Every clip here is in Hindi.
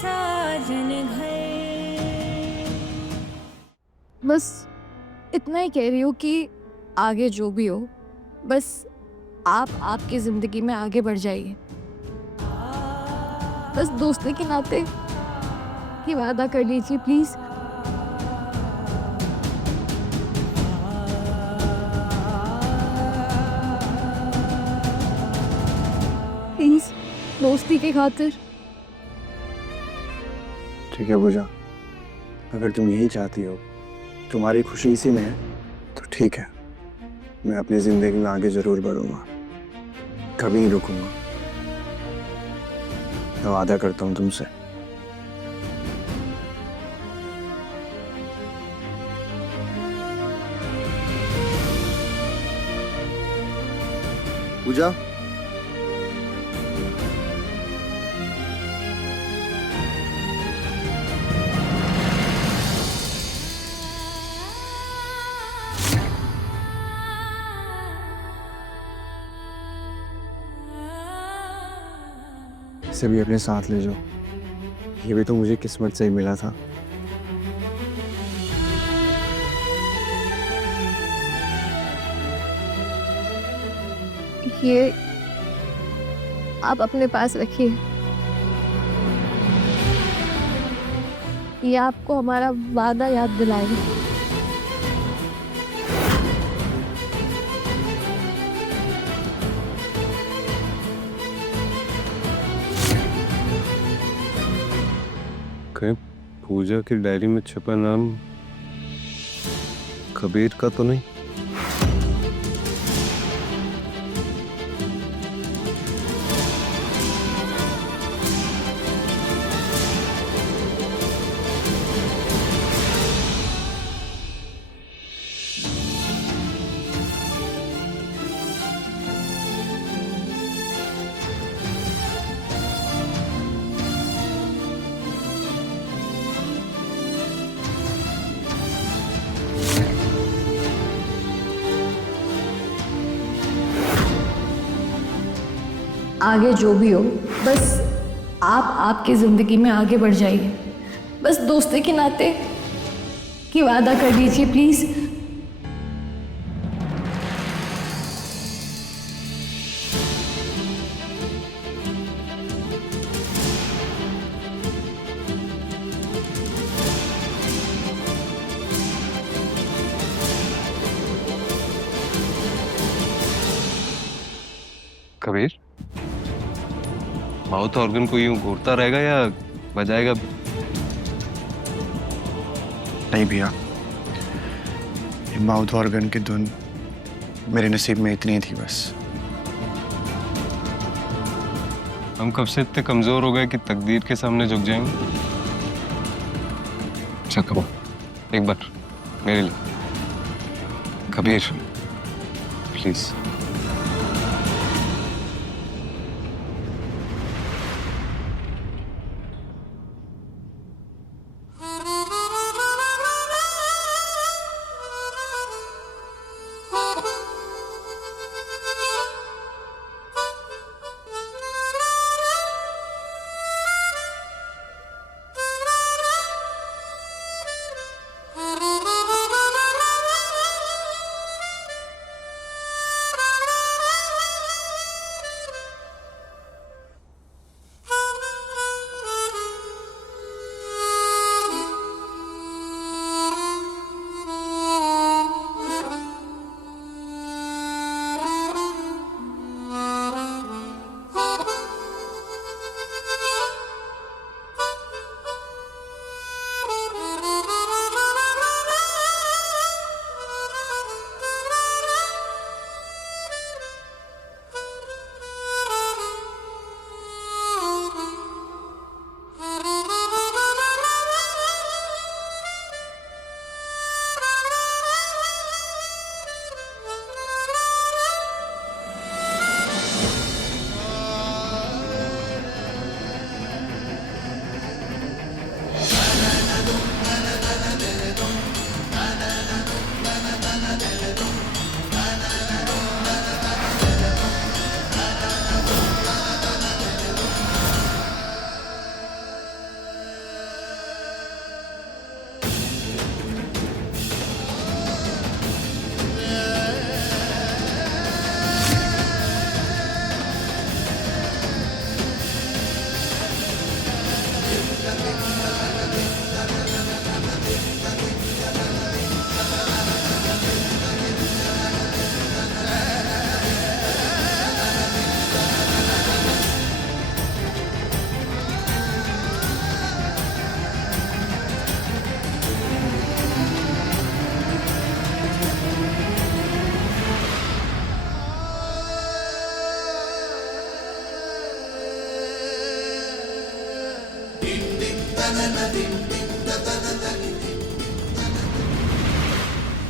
साजन घर। बस इतना ही कह रही हूँ कि आगे जो भी हो, बस आप आपकी ज़िंदगी में आगे बढ़ जाइए। बस दोस्ती के नाते कि वादा कर लीजिए प्लीज़। प्लीज़, दोस्ती की खातिर। ठीक है पूजा, अगर तुम यही चाहती हो, तुम्हारी खुशी इसी में है, तो ठीक है। मैं अपनी जिंदगी में आगे जरूर बढ़ूंगा, कभी नहीं रुकूंगा। मैं वादा करता हूँ तुमसे। पूजा, इसे भी अपने साथ ले जाओ। ये भी तो मुझे किस्मत से ही मिला था। ये आप अपने पास रखिए। ये आपको हमारा वादा याद दिलाएगा। कहीं पूजा की डायरी में छपा नाम कबीर का तो नहीं? आगे जो भी हो, बस आप आपकी ज़िंदगी में आगे बढ़ जाइए। बस दोस्ती के नाते कि वादा कर लीजिए प्लीज़। कबीर, माउथ ऑर्गन को यूं घूरता रहेगा या बजाएगा? नहीं भैया, ये माउथ ऑर्गन की धुन मेरे नसीब में इतनी ही थी बस। हम कब से इतने कमजोर हो गए कि तकदीर के सामने झुक जाएंगे? अच्छा कबो, एक बार मेरे लिए। कबीर प्लीज।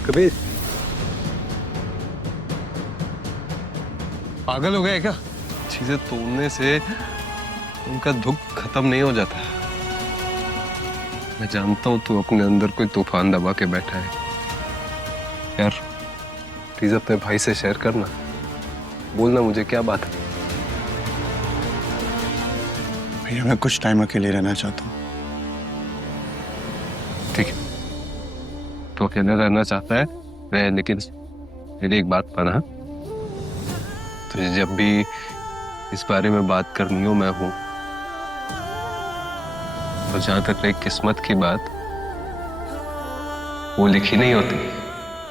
कबीर, पागल हो गए क्या? चीजें तोड़ने से उनका दुख खत्म नहीं हो जाता। मैं जानता हूँ तू अपने अंदर कोई तूफान दबा के बैठा है। यार प्लीज अपने भाई से शेयर करना, बोलना मुझे क्या बात है। भैया मैं कुछ टाइम अकेले रहना चाहता हूँ। ठीक है, तो अकेले रहना चाहता है रह, लेकिन मेरी एक बात माना, तुझे जब भी इस बारे में बात करनी हो मैं हूं। और जहां तक रही किस्मत की बात, वो लिखी नहीं होती,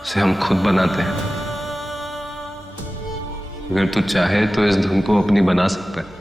उसे हम खुद बनाते हैं। अगर तू चाहे तो इस धुन को अपनी बना सकता है।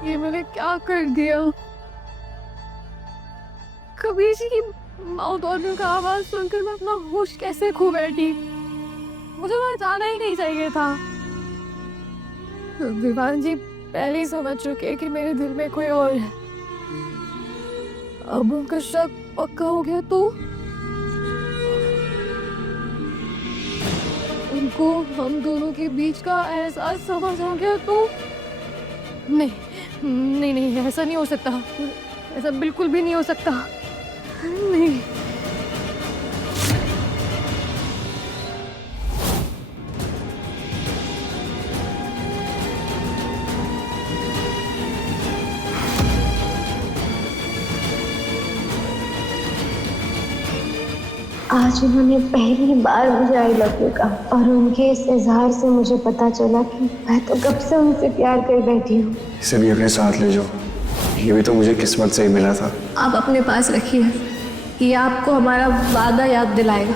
ये मैंने क्या कर दिया? कबीर जी की माउथ ऑर्गन का आवाज सुनकर मैं अपना होश कैसे खो बैठी। मुझे वहां जाना ही नहीं चाहिए था। विवान जी पहले ही समझ चुके हैं कि मेरे दिल में कोई और है। अब उनका शक पक्का हो गया तो उनको हम दोनों के बीच का एहसास समझ आ गया तो नहीं नहीं नहीं, ऐसा नहीं हो सकता। ऐसा बिल्कुल भी नहीं हो सकता। नहीं। आज उन्होंने पहली बार मुझे आई लव यू कहा और उनके इस इजहार से मुझे पता चला कि मैं तो कब से उनसे प्यार कर बैठी हूँ। इसे भी अपने साथ ले जाओ, ये भी तो मुझे किस्मत से ही मिला था। आप अपने पास रखिए, ये आपको हमारा वादा याद दिलाएगा।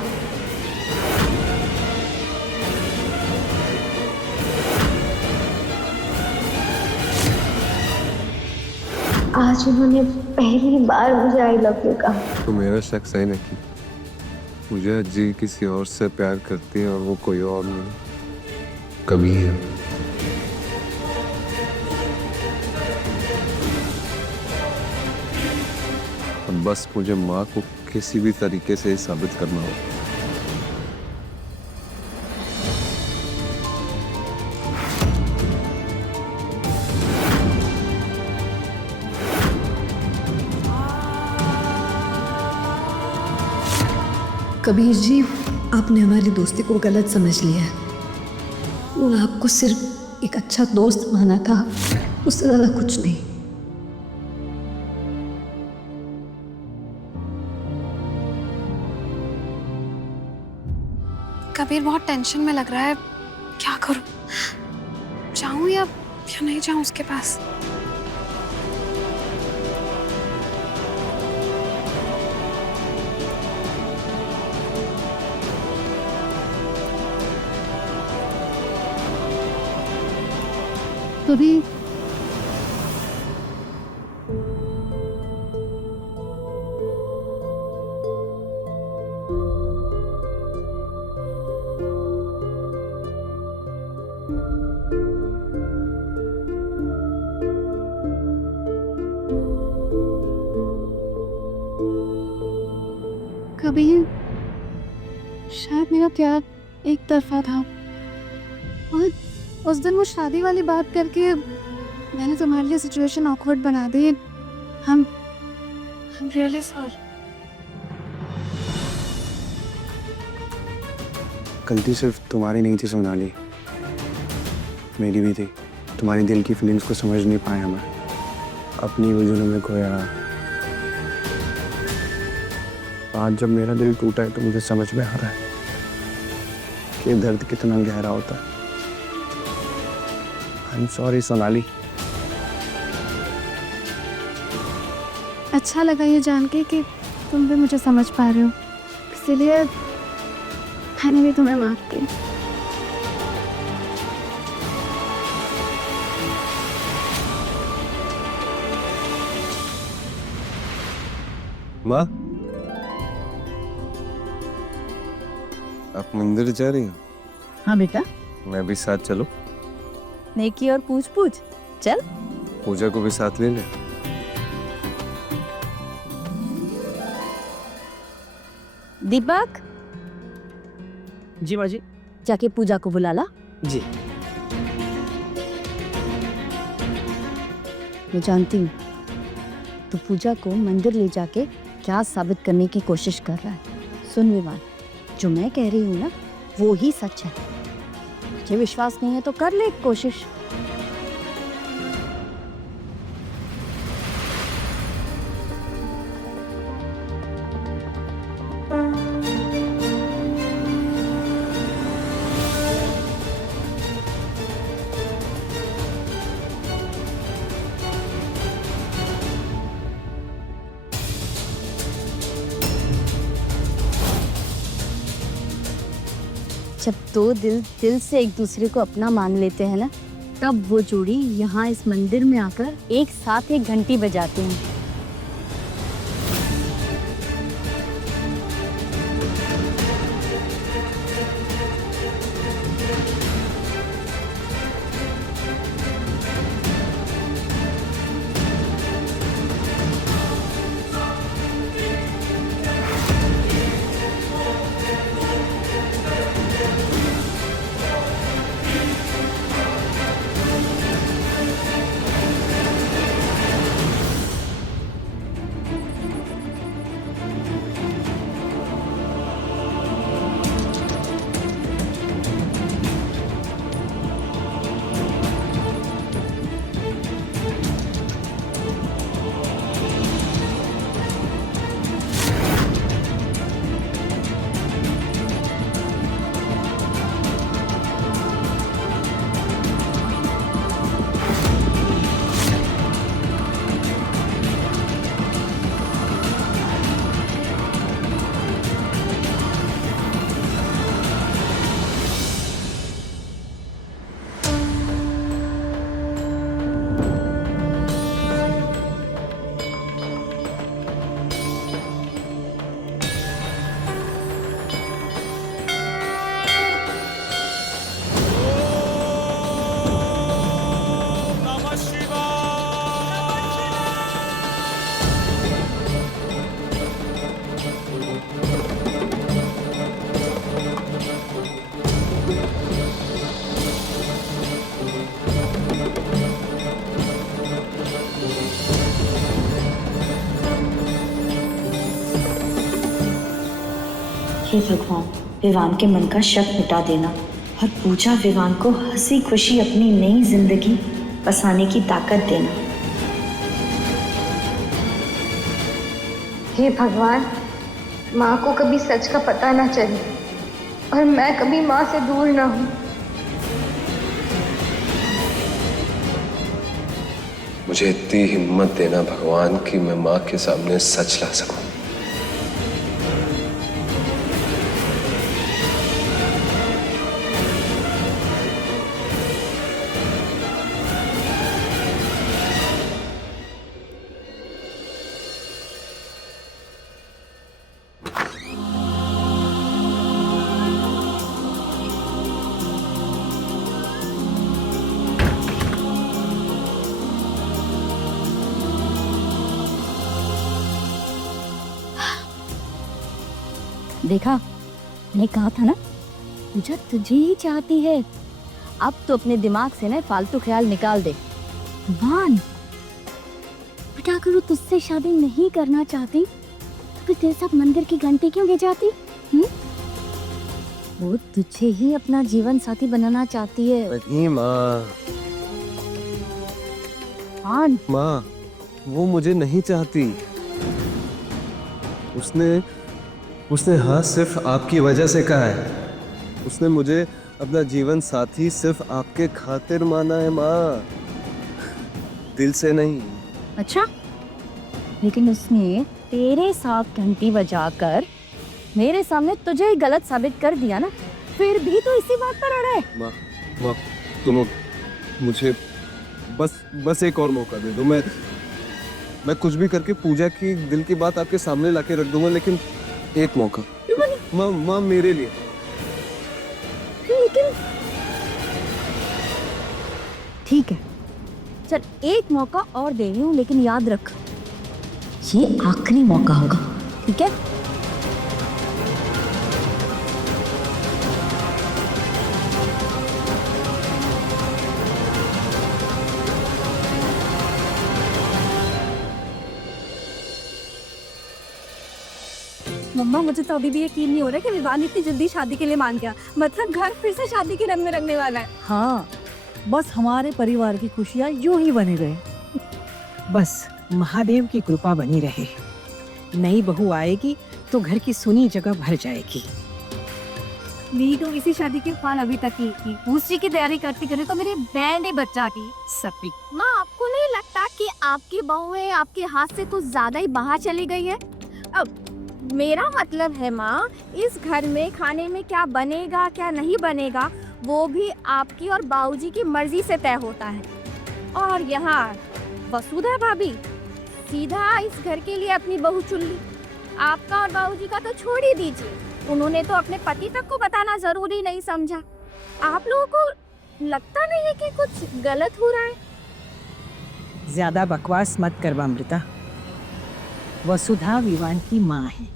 आज उन्होंने पहली बार मुझे आई लव यू कहा। तो मेरा शक सही नहीं, मुझे अज्जी किसी और से प्यार करती है और वो कोई और नहीं, कभी है। अब बस मुझे माँ को किसी भी तरीके से साबित करना होगा। कबीर जी, आपने हमारी दोस्ती को गलत समझ लिया है। वो आपको सिर्फ एक अच्छा दोस्त माना था, उससे ज़्यादा कुछ नहीं। कबीर बहुत टेंशन में लग रहा है, क्या करूं? जाऊं या नहीं जाऊं उसके पास? कभी कबीर, शायद मेरा प्यार एक तरफा था और उस दिन वो शादी वाली बात करके मैंने तुम्हारे लिए सिचुएशन ऑकवर्ड बना दी। हम रियली सॉरी। गलती सिर्फ तुम्हारी नहीं थी सोनाली, मेरी भी थी। तुम्हारी दिल की फीलिंग्स को समझ नहीं पाया मैं। अपनी उलझनों में खोया। आज जब मेरा दिल टूटा है तो मुझे समझ में आ रहा है कि दर्द कितना गहरा होता है। I am sorry Sonali. अच्छा लगा ये जान के कि तुम भी मुझे समझ पा रहे हो, इसीलिए मैंने भी तुम्हें माफ किया। माँ, आप मंदिर जा रही हो? हाँ बेटा, मैं भी साथ चलूं? नेकी और पूछ पूछ चल। पूजा को भी साथ ले ले। दीपक, जी माँ जी। जाके पूजा को बुला ला। जी। मैं जानती हूँ तू पूजा को मंदिर ले जाके क्या साबित करने की कोशिश कर रहा है। सुन विमान, जो मैं कह रही हूँ ना वो ही सच है। मुझे विश्वास नहीं है तो कर ले एक कोशिश। जब दो दिल से एक दूसरे को अपना मान लेते हैं ना, तब वो जोड़ी यहाँ इस मंदिर में आकर एक साथ एक घंटी बजाते हैं। हे भगवान, विवान के मन का शक मिटा देना और पूजा विवान को हंसी खुशी अपनी नई जिंदगी बसाने की ताकत देना। हे भगवान, माँ को कभी सच का पता ना चले और मैं कभी माँ से दूर ना हूँ। मुझे इतनी हिम्मत देना भगवान कि मैं माँ के सामने सच ला सकूं। देखा, मैंने कहा था ना, पूजा तुझे ही चाहती है। अब तो अपने दिमाग से ना फालतू ख्याल निकाल दे। वान, बेटा अगर वो तुझसे शादी नहीं करना चाहती तो फिर तेरे साथ मंदिर की घंटी क्यों ले जाती? वो तुझे ही अपना जीवन साथी बनाना चाहती है। नहीं माँ। वान, माँ, वो मुझे नहीं चाहती। उसने उसने हाँ सिर्फ आपकी वजह से कहा है। उसने मुझे अपना जीवन साथी सिर्फ आपके खातिर माना है माँ, दिल से नहीं। अच्छा, लेकिन उसने तेरे साथ घंटी बजाकर मेरे सामने तुझे ही गलत साबित कर दिया ना, फिर भी तो इसी बात पर अड़ा है। माँ माँ तुम मुझे बस एक और मौका दे दो। मैं कुछ भी करके पूजा की दिल की बात आपके सामने लाके रख दूंगा, लेकिन एक मौका माँ मेरे लिए। लेकिन ठीक है, चल एक मौका और दे रही हूँ, लेकिन याद रख ये आखिरी मौका होगा, ठीक है? मम्मा, मुझे तो अभी भी यकीन नहीं हो रहा कि विवान इतनी जल्दी शादी के लिए मान गया। मतलब घर फिर से शादी के रंग में रंगने वाला है। हाँ, बस हमारे परिवार की खुशियाँ यूं ही बनी रहे। बस महादेव की कृपा बनी रहे। नई बहू आएगी तो घर की सुनी जगह भर जाएगी। मेरी तो इसी शादी के प्लान अभी तक ही थी। दूसरी की तैयारी करती करे तो मेरी बैंड ही बच्चा की सपी। माँ, आपको नहीं लगता कि आपकी बहुएं आपके हाथ से कुछ ज्यादा ही बाहर चली गई है? अब मेरा मतलब है माँ, इस घर में खाने में क्या बनेगा क्या नहीं बनेगा वो भी आपकी और बाबूजी की मर्जी से तय होता है। और यहाँ वसुधा भाभी सीधा इस घर के लिए अपनी बहू चुन ली। आपका और बाबूजी का तो छोड़ ही दीजिए, उन्होंने तो अपने पति तक को बताना जरूरी नहीं समझा। आप लोगों को लगता नहीं है कि कुछ गलत हो रहा है? ज्यादा बकवास मत कर अमृता। वसुधा विवान की माँ है।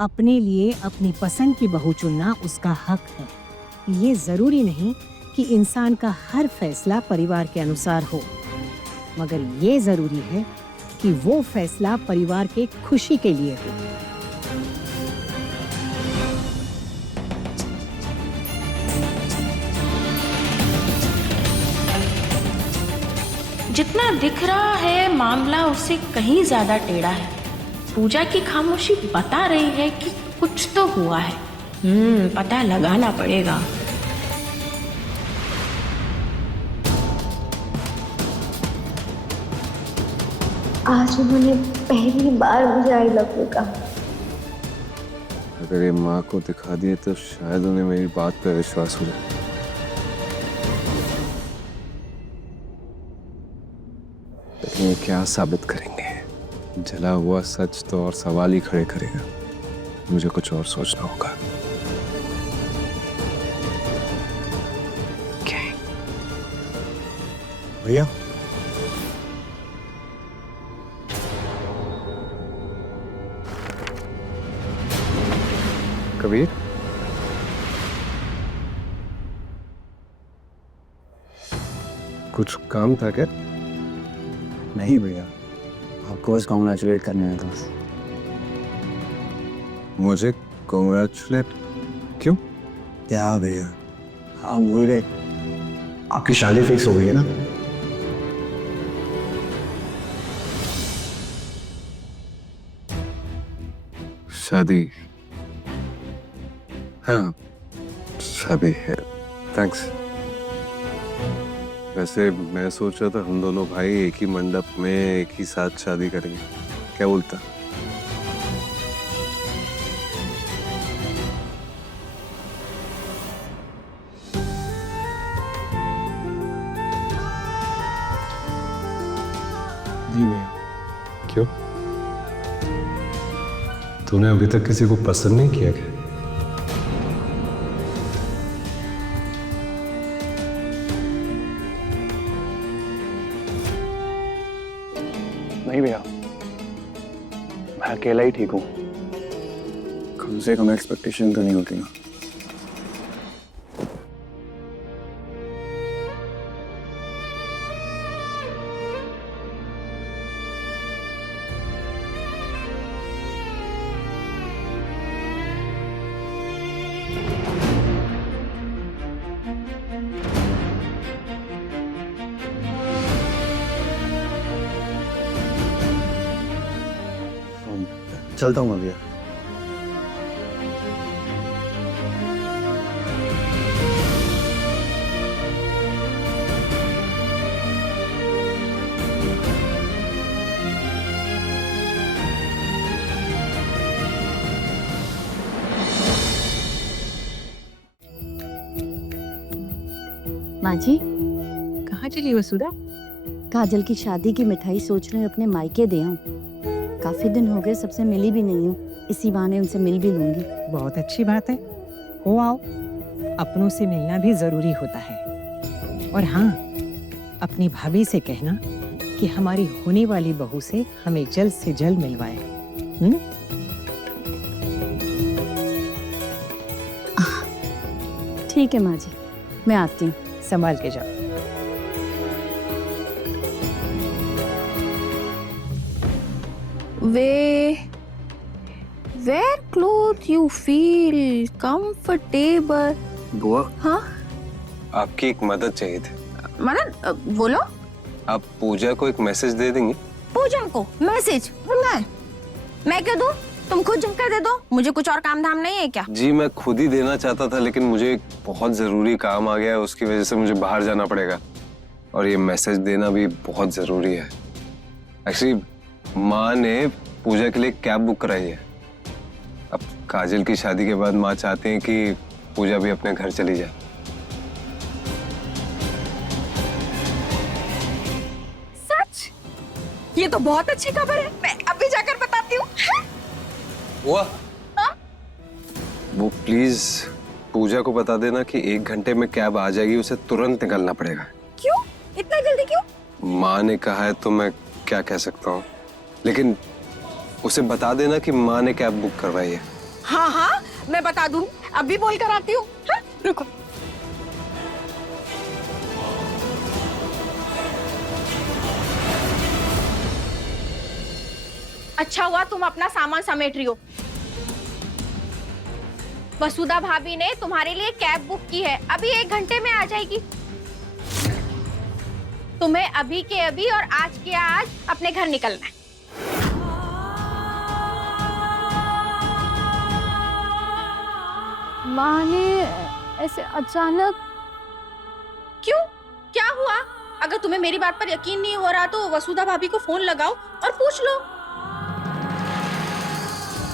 अपने लिए अपनी पसंद की बहू चुनना उसका हक है। ये जरूरी नहीं कि इंसान का हर फैसला परिवार के अनुसार हो, मगर ये जरूरी है कि वो फैसला परिवार के खुशी के लिए हो। जितना दिख रहा है मामला उससे कहीं ज्यादा टेढ़ा है। पूजा की खामोशी बता रही है कि कुछ तो हुआ है। पता लगाना पड़ेगा। आज उन्होंने पहली बार मुझे आई लव यू कहा। अगर ये माँ को दिखा दिए तो शायद उन्हें मेरी बात पर विश्वास हो जाए। लेकिन ये क्या साबित करेंगे? जला हुआ सच तो और सवाल ही खड़े करेगा। मुझे कुछ और सोचना होगा। भैया, कबीर, कुछ काम था क्या? नहीं भैया, आपको बस कॉन्ग्रेचुलेट करने आया था। मुझे कॉन्ग्रेचुलेट क्यों? क्या भैया, आप भूल गए? आपकी शादी फिक्स हो गई है ना? शादी? हाँ, शादी है। थैंक्स। वैसे मैं सोच रहा था हम दोनों भाई एक ही मंडप में एक ही साथ शादी करेंगे, क्या बोलता? जी भैया। क्यों? तूने अभी तक किसी को पसंद नहीं किया क्या? नहीं भैया, मैं अकेला ही ठीक हूँ। कम से कम एक्सपेक्टेशन तो नहीं होती ना। चलता हूँ मैं भैया। माँ जी, कहाँ चली वसुधा? काजल की शादी की मिठाई सोच रही हूँ अपने मायके दे आऊं। काफी दिन हो गए, सबसे मिली भी नहीं हूँ, इसी बहाने उनसे मिल भी लूंगी। बहुत अच्छी बात है, हो आओ। अपनों से मिलना भी जरूरी होता है। और हाँ, अपनी भाभी से कहना कि हमारी होने वाली बहू से हमें जल्द से जल्द मिलवाए। ठीक है माँ जी, मैं आती हूँ। संभाल के जाओ। Wear clothes you feel comfortable. बुआ, हाँ आपकी एक मदद चाहिए थी। मदद बोलो। आप पूजा को एक मैसेज दे देंगे? पूजा को मैसेज? मैं क्या दूं? तुम खुद जमकर दे दो, मुझे कुछ और काम धाम नहीं है क्या? जी मैं खुद ही देना चाहता था, लेकिन मुझे एक बहुत जरूरी काम आ गया है, उसकी वजह से मुझे बाहर जाना पड़ेगा और ये मैसेज देना भी बहुत जरूरी है। एक्चुअली माँ ने पूजा के लिए कैब बुक कराई है। अब काजल की शादी के बाद माँ चाहती हैं कि पूजा भी अपने घर चली जाए। सच? ये तो बहुत अच्छी खबर है, मैं अभी जाकर बताती हूँ। बुआ, वो प्लीज पूजा को बता देना कि 1 घंटे में कैब आ जाएगी, उसे तुरंत निकलना पड़ेगा। क्यों? इतना जल्दी क्यों? माँ ने कहा है तो मैं क्या कह सकता हूँ, लेकिन उसे बता देना कि माँ ने कैब बुक करवाई है। हाँ हाँ मैं बता दूँ, अभी बोल कर आती हूँ। हाँ? रुको। अच्छा हुआ तुम अपना सामान समेट रही हो। वसुधा भाभी ने तुम्हारे लिए कैब बुक की है, अभी 1 घंटे में आ जाएगी। तुम्हें अभी के अभी और आज के आज अपने घर निकलना है। माँ ने ऐसे अचानक। क्यों? क्या हुआ? अगर तुम्हें मेरी बात पर यकीन नहीं हो रहा तो वसुधा भाभी को फोन लगाओ और पूछ लो।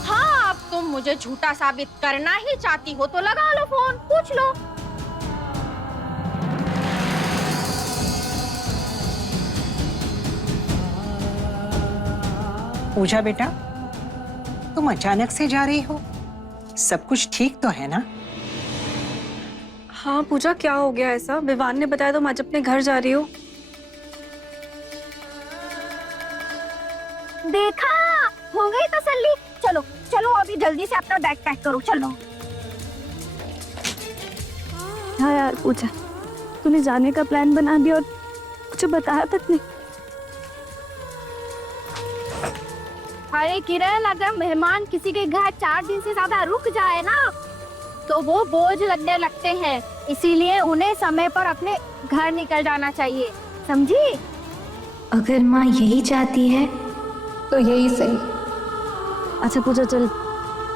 हाँ, अब तुम मुझे झूठा साबित करना ही चाहती हो तो लगा लो फोन, पूछ लो। पूजा बेटा, तुम अचानक से जा रही हो, सब कुछ ठीक तो है ना? हाँ पूजा, क्या हो गया ऐसा? विवान ने बताया तुम आज अपने घर जा रही हो। देखा, हो गई तसल्ली। चलो चलो अभी जल्दी से अपना बैग पैक करो, चलो। हाँ यार पूजा, तूने जाने का प्लान बना दिया और मुझे बताया तक नहीं। अरे किरण, अगर मेहमान किसी के घर 4 दिन से ज्यादा रुक जाए ना तो वो बोझ लगने लगते हैं, इसीलिए उन्हें समय पर अपने घर निकल जाना चाहिए, समझी? अगर माँ यही चाहती है तो यही सही। अच्छा पूजा चल,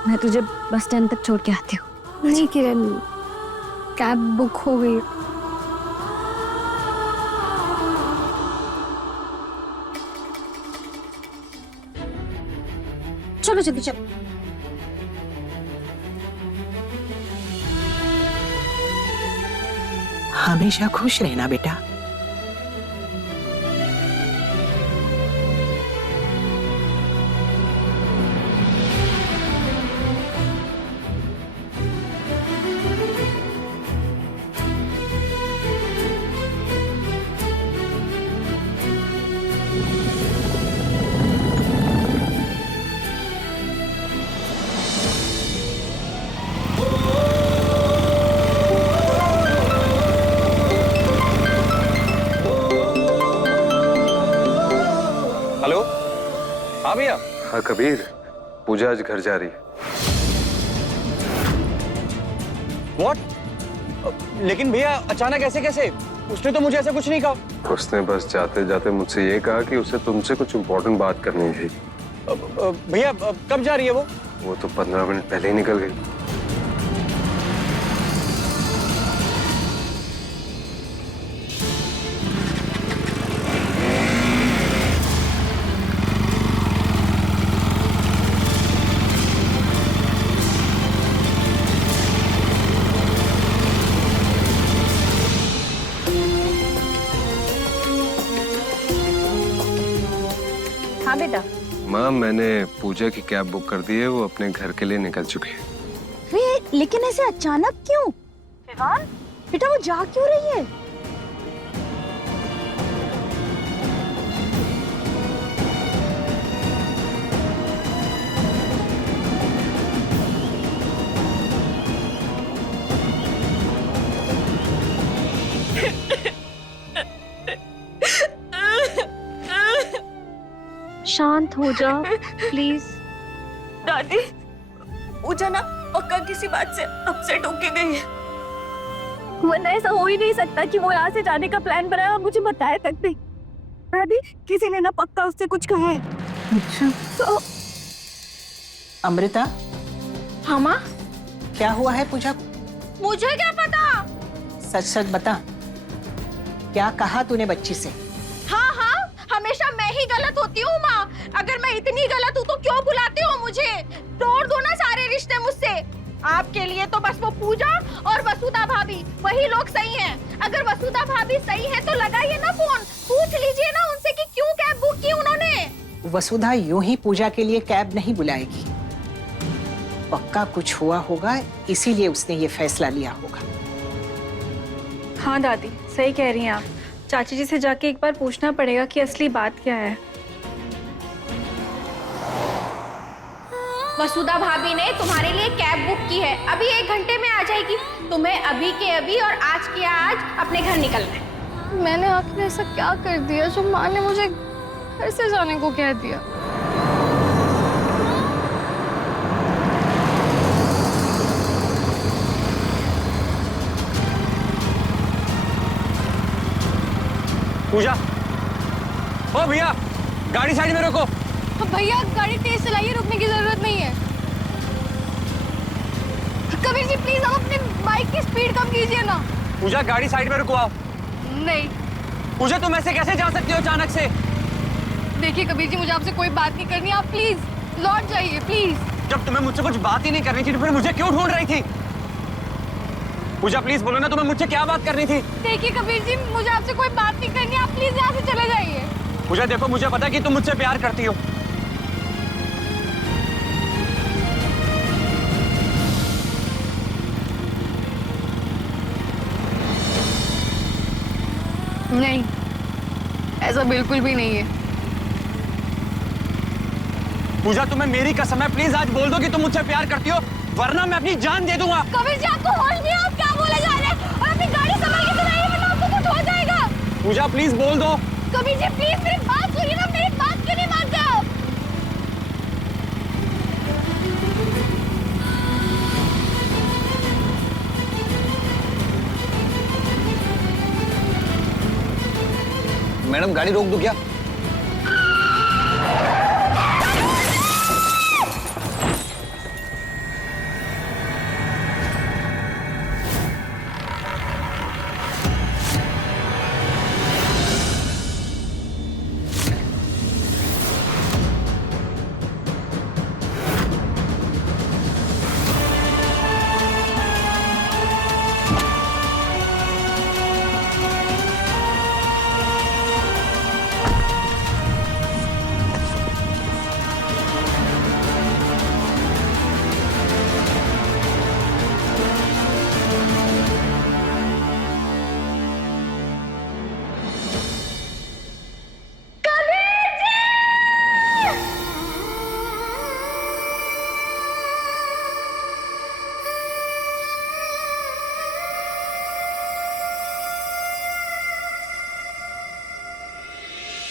मैं तुझे बस स्टैंड तक छोड़ के आती हूँ। नहीं किरण, कैब बुक हो गई। चलो जल्दी चलो। हमेशा खुश रहना बेटा। हेलो, हाँ भैया। हाँ कबीर, पूजा आज घर जा रही है। What? लेकिन भैया अचानक ऐसे कैसे? उसने तो मुझे ऐसा कुछ नहीं कहा। उसने बस जाते जाते मुझसे ये कहा कि उसे तुमसे कुछ इम्पोर्टेंट बात करनी थी, भैया कब जा रही है वो तो 15 मिनट पहले ही निकल गई। हाँ बेटा। माँ, मैंने पूजा की कैब बुक कर दी है, वो अपने घर के लिए निकल चुकी है। लेकिन ऐसे अचानक क्यों? विवान, बेटा वो जा क्यों रही है? शांत हो जाओ प्लीज। दादी, पूजा ना पक्का किसी बात से अपसेट होके गई है। वरना ऐसा हो ही नहीं सकता कि वो यहाँ से जाने का प्लान बनाया और मुझे बताया तक नहीं। दादी, किसी ने ना पक्का उससे कुछ कहा है। अच्छा तो अमृता, हाँ माँ, क्या हुआ है पूजा? मुझे क्या पता। सच सच बता, क्या कहा तूने बच्ची से? हाँ हाँ, हमेशा मैं ही गलत होती हूँ माँ। अगर मैं इतनी गलत हूँ तो क्यों बुलाते हो मुझे? तोड़ दो ना सारे रिश्ते मुझसे। आपके लिए तो बस वो पूजा और वसुधा भाभी, वही लोग सही हैं। अगर वसुधा भाभी सही है तो लगाइए ना फोन, पूछ लीजिए ना उनसे कि क्यों कैब बुक की उन्होंने। वसुधा यूं ही पूजा के लिए कैब नहीं बुलाएगी। पक्का कुछ हुआ होगा, इसीलिए उसने ये फैसला लिया होगा। हाँ दादी, सही कह रही हैं आप। चाची जी से जाके एक बार पूछना पड़ेगा कि असली बात क्या है। वसुधा भाभी ने तुम्हारे लिए कैब बुक की है, अभी 1 घंटे में आ जाएगी। तुम्हें अभी के अभी और आज के आज अपने घर निकलना है। मैंने आखिर ऐसा क्या कर दिया जो माँ ने मुझे घर से जाने को कह दिया? पूजा, ओ भैया, गाड़ी साइड में रोको। भैया गाड़ी तेज चलाइए, रुकने की जरूरत नहीं है। कबीर जी प्लीज आप अपने बाइक की स्पीड कम कीजिए ना। पूजा, गाड़ी साइड में रुकवाओ। नहीं। पूजा, तुम ऐसे कैसे जा सकती हो अचानक से? देखिए कबीर जी, मुझे आपसे कोई बात नहीं करनी, आप प्लीज लौट जाइए प्लीज। जब तुम्हें मुझसे कुछ बात ही नहीं करनी थी तो फिर मुझे क्यों ढूंढ रही थी? पूजा प्लीज बोलो ना, तुम्हें मुझसे क्या बात करनी थी? देखिए कबीर जी, मुझे आपसे कोई बात नहीं करनी, आप प्लीज यहाँ से चले जाइए। पूजा देखो, मुझे पता है कि तुम मुझसे प्यार करती हो। नहीं, ऐसा बिल्कुल भी नहीं है। पूजा, तुम्हें मेरी कसम है, प्लीज आज बोल दो कि तुम मुझसे प्यार करती हो, वरना मैं अपनी जान दे दूंगा। कबीर जी आपको होश नहीं है, आप क्या बोले जा रहे हैं? और अपनी गाड़ी संभाल के चलाइए वरना आपको कुछ हो जाएगा। पूजा प्लीज बोल दो। कबीर जी प्लीज मेरी बात सुनिए ना, मेरी बात क्यों नहीं मानते हो? मैडम, गाड़ी रोक दो क्या?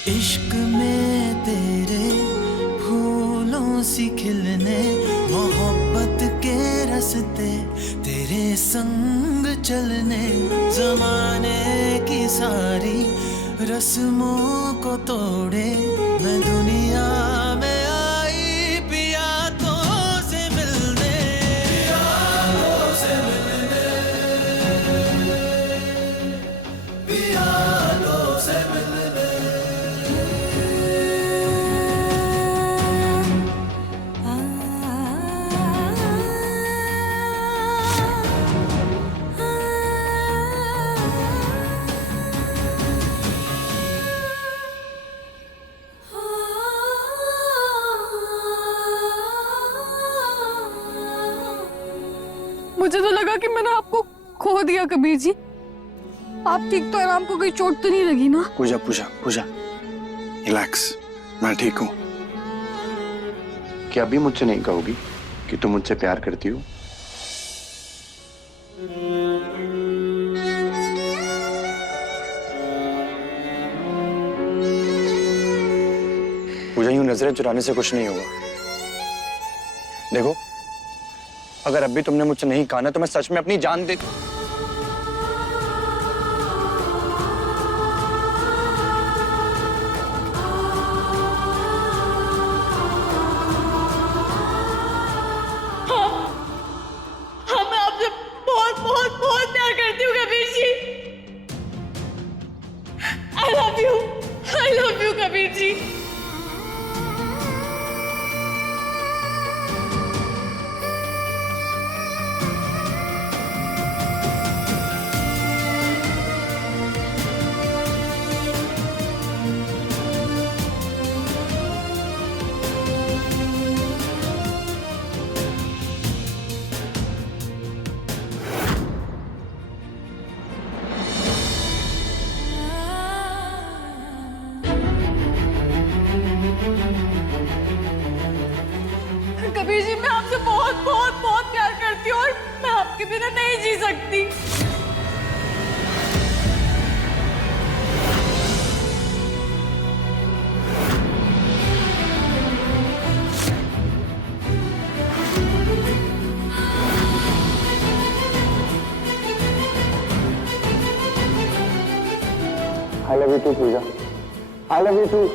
इश्क में तेरे फूलों सी खिलने, मोहब्बत के रास्ते तेरे संग चलने, जमाने की सारी रस्मों को तोड़े मैं दुनिया में आई मुझे तो लगा कि मैंने आपको खो दिया कबीर जी। आप ठीक तो है? आपको कोई चोट तो नहीं लगी ना? पूजा पूजा पूजा, रिलैक्स, मैं ठीक हूँ। क्या अभी मुझसे नहीं कहोगी कि तुम मुझसे प्यार करती हो? पूजा, यूं नजरें चुराने से कुछ नहीं होगा। देखो, अगर अभी तुमने मुझसे नहीं कहा ना तो मैं सच में अपनी जान दे। मैं आपसे बहुत बहुत बहुत प्यार करती हूँ Kabir ji. I love you Kabir ji. Kabir ji, मैं आपसे बहुत बहुत बहुत प्यार करती हूँ और मैं आपके बिना नहीं जी सकती। I love you too, Puja. I love you too।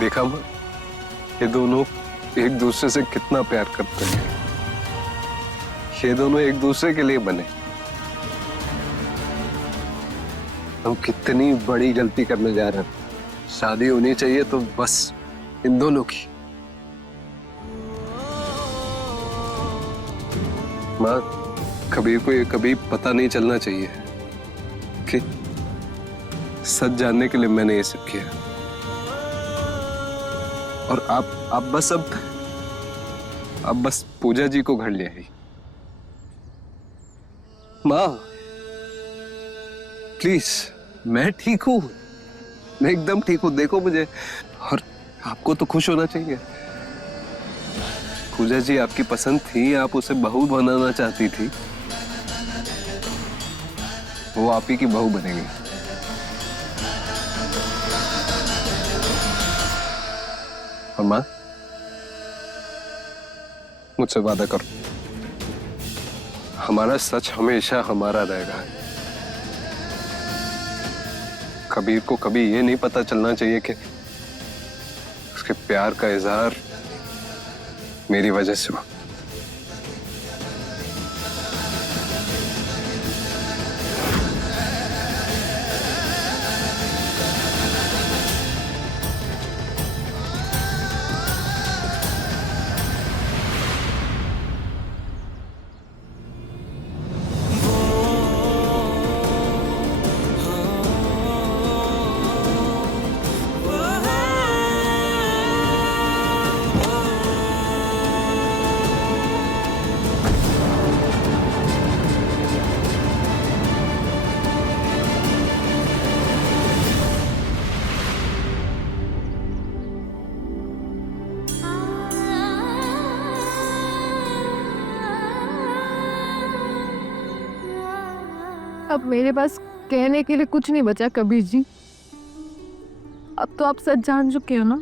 देखा माँ, ये दोनों एक दूसरे से कितना प्यार करते हैं। ये दोनों एक दूसरे के लिए बने। हम कितनी बड़ी गलती करने जा रहे हैं। शादी होनी चाहिए तो बस इन दोनों की। माँ, कबीर को ये कभी पता नहीं चलना चाहिए कि सच जानने के लिए मैंने ये सब किया। और आप बस पूजा जी को घर ले आई। माँ प्लीज, मैं ठीक हूँ, मैं एकदम ठीक हूँ। देखो मुझे, और आपको तो खुश होना चाहिए। पूजा जी आपकी पसंद थी, आप उसे बहू बनाना चाहती थी, वो आप ही की बहू बनेगी। और माँ, मुझसे वादा करो, हमारा सच हमेशा हमारा रहेगा। कबीर को कभी ये नहीं पता चलना चाहिए कि उसके प्यार का इजहार मेरी वजह से हुआ। अब मेरे पास कहने के लिए कुछ नहीं बचा कबीर जी। अब तो आप सच जान चुके हो ना,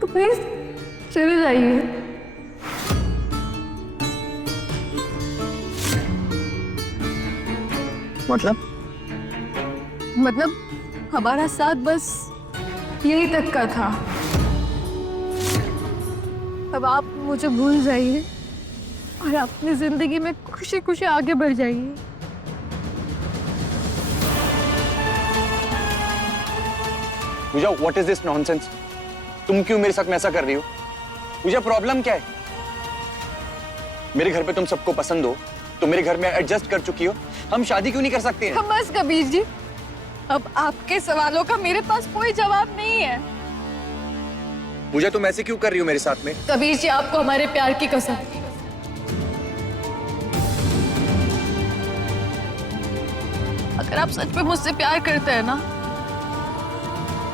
तो प्लीज चले जाइए। मतलब हमारा साथ बस यही तक का था। अब आप मुझे भूल जाइए और अपनी जिंदगी में खुशी खुशी आगे बढ़ जाइए। पूजा, व्हाट इज दिस नॉनसेंस? तुम क्यों मेरे साथ में ऐसा कर रही हो? पूजा, प्रॉब्लम क्या है? मेरे घर पे तुम सबको पसंद हो, तो मेरे घर में एडजस्ट कर चुकी हो, हम शादी क्यों नहीं कर सकते हैं? हम बस कबीर जी, अब आपके सवालों का मेरे पास कोई जवाब नहीं है। पूजा, तुम ऐसे क्यों कर रही हो मेरे साथ में? कबीर जी, आपको हमारे प्यार की कसम, अगर आप सच में मुझसे प्यार करते हैं ना,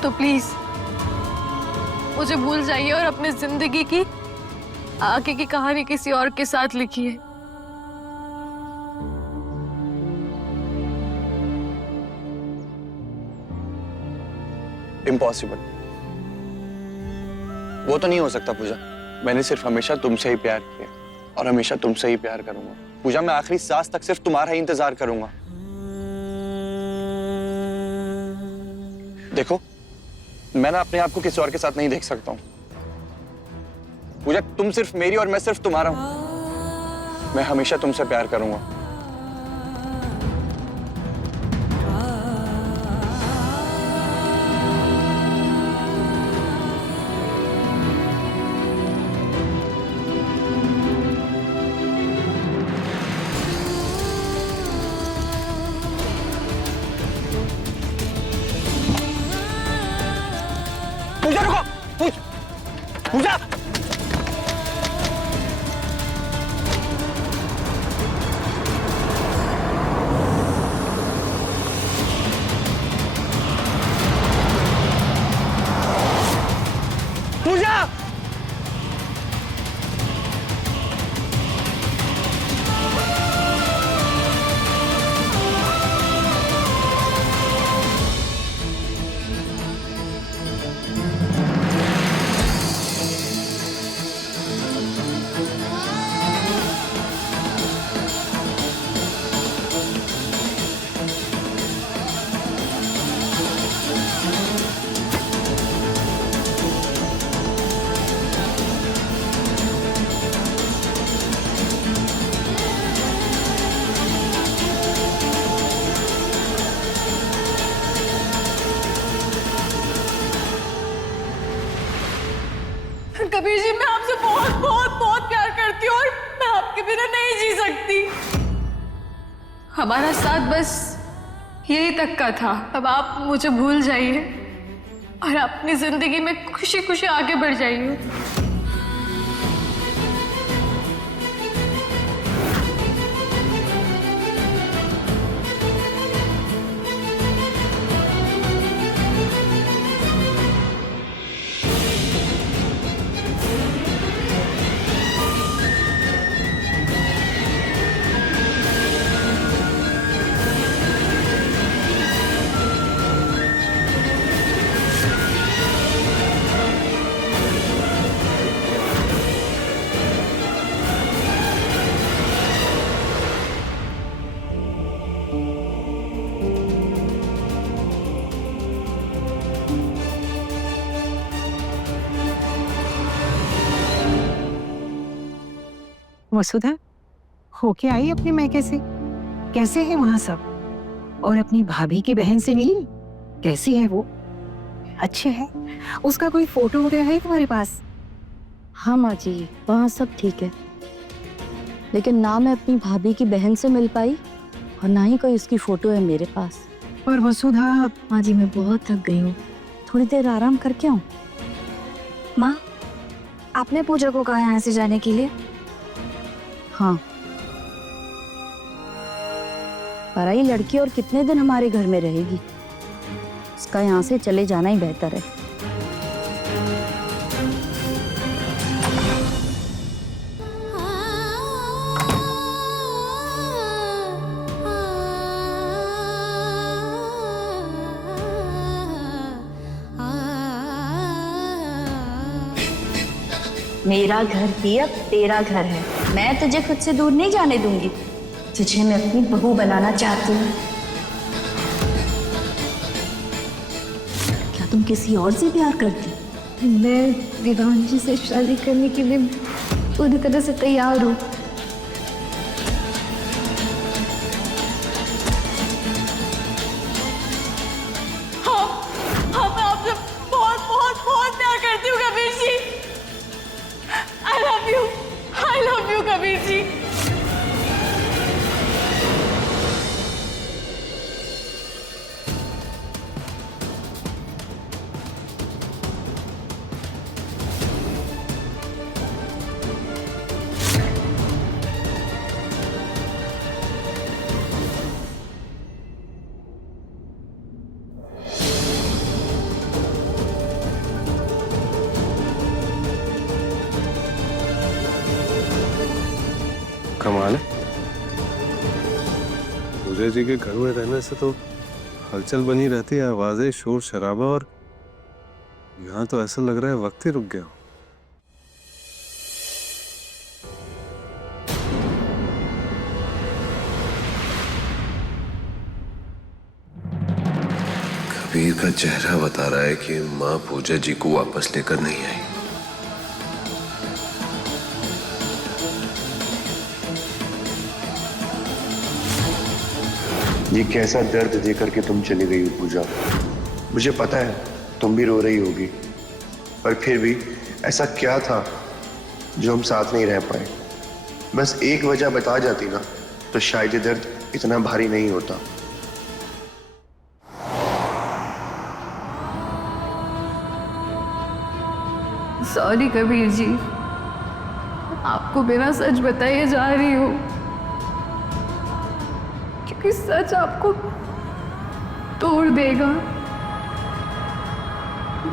तो प्लीज मुझे भूल जाइए और अपनी जिंदगी की आगे की कहानी किसी और के साथ लिखिए। इम्पॉसिबल, वो तो नहीं हो सकता पूजा। मैंने सिर्फ हमेशा तुमसे ही प्यार किया और हमेशा तुमसे ही प्यार करूंगा। पूजा, मैं आखिरी सांस तक सिर्फ तुम्हारा ही इंतजार करूंगा। देखो, मैं ना अपने आप को किसी और के साथ नहीं देख सकता हूं। पूजा, तुम सिर्फ मेरी और मैं सिर्फ तुम्हारा हूं। मैं हमेशा तुमसे प्यार करूंगा। पूजा, रुको! पूजा! पूजा! कबीर जी, मैं आपसे बहुत बहुत बहुत प्यार करती हूँ और मैं आपके बिना नहीं जी सकती। हमारा साथ बस यही तक का था। अब आप मुझे भूल जाइए और अपनी जिंदगी में खुशी खुशी आगे बढ़ जाइए। वसुधा, होके आई अपने मैके से? कैसे है वहां सब? और अपनी भाभी की बहन से मिली? कैसी है वो? अच्छे है? उसका कोई फोटो वगैरह है तुम्हारे पास? हाँ माँ जी, वहाँ सब ठीक है, लेकिन ना मैं अपनी भाभी की बहन से मिल पाई और ना ही कोई उसकी फोटो है मेरे पास। पर वसुधा, माँ जी मैं बहुत थक गई हूँ, थोड़ी देर आराम करके आऊँ। माँ, आपने पूजा को कहा यहाँ से जाने के लिए? हाँ, पराई लड़की और कितने दिन हमारे घर में रहेगी, उसका यहाँ से चले जाना ही बेहतर है। मेरा घर भी अब तेरा घर है, मैं तुझे खुद से दूर नहीं जाने दूंगी। तुझे मैं अपनी बहू बनाना चाहती हूँ। क्या तुम किसी और से प्यार करती? मैं विवान जी से शादी करने के लिए पूरी तरह से तैयार हूँ। हाँ, मैं आपसे पूजा जी के घर में रहने से तो हलचल बनी रहती है, आवाजें, शोर शराबा, और यहाँ तो ऐसा लग रहा है वक्त ही रुक गया। कबीर का चेहरा बता रहा है कि माँ पूजा जी को वापस लेकर नहीं आई। ये कैसा दर्द देकर के तुम चली गई हो पूजा। मुझे पता है तुम भी रो रही होगी, पर फिर भी ऐसा क्या था जो हम साथ नहीं रह पाए? बस एक वजह बता जाती ना तो शायद ये दर्द इतना भारी नहीं होता। सॉरी कबीर जी, आपको बिना सच बताए जा रही हूँ, क्योंकि सच आपको तोड़ देगा।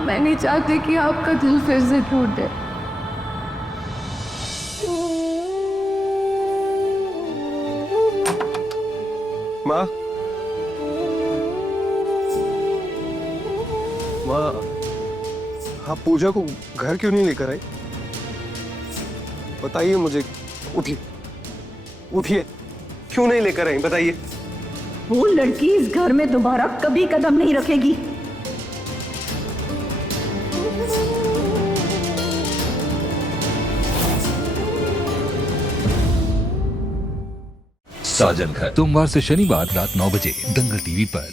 मैं नहीं चाहती कि आपका दिल फिर से टूटे। माँ, माँ, आप पूजा को घर क्यों नहीं लेकर आई? बताइए मुझे। उठिए, उठिए, क्यों नहीं लेकर आई बताइए। वो लड़की इस घर में दोबारा कभी कदम नहीं रखेगी। साजन घर सोमवार से शनिवार रात 9 बजे दंगल टीवी पर।